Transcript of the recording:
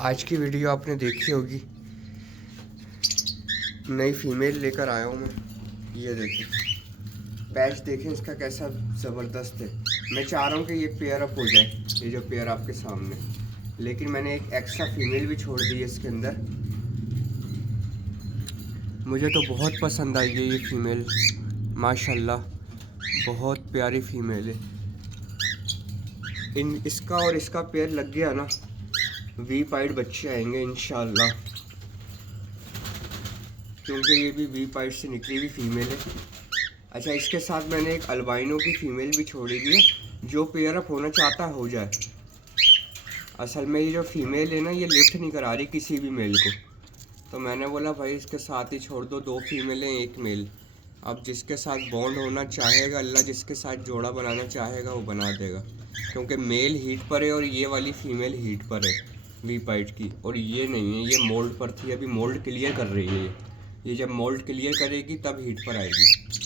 आज की वीडियो आपने देखी होगी, नई फीमेल लेकर आया हूँ मैं। ये देखें, पैच देखें इसका कैसा ज़बरदस्त है। मैं चाह रहा हूँ कि ये पेयर अप हो जाए, ये जो पेयर आपके सामने, लेकिन मैंने एक एक्स्ट्रा फीमेल भी छोड़ दी है इसके अंदर। मुझे तो बहुत पसंद आई है ये फीमेल, माशाल्लाह बहुत प्यारी फीमेल है। इसका और इसका पेयर लग गया ना, वी पाइड बच्चे आएंगे इंशाल्लाह, क्योंकि ये भी वी पाइड से निकली हुई फीमेल है। अच्छा, इसके साथ मैंने एक अल्बाइनो की फ़ीमेल भी छोड़ी हुई है, जो पेयर अप होना चाहता हो जाए। असल में ये जो फीमेल है ना, ये लिफ्ट नहीं करा रही किसी भी मेल को, तो मैंने बोला भाई इसके साथ ही छोड़ दो, 2 फीमेलें एक मेल। अब जिसके साथ बॉन्ड होना चाहेगा, अल्लाह जिसके साथ जोड़ा बनाना चाहेगा वो बना देगा, क्योंकि मेल हीट पर है और ये वाली फ़ीमेल हीट पर है वी पाइट की, और ये नहीं है, ये मोल्ड पर थी। अभी मोल्ड क्लियर कर रही है, ये जब मोल्ड क्लियर करेगी तब हीट पर आएगी।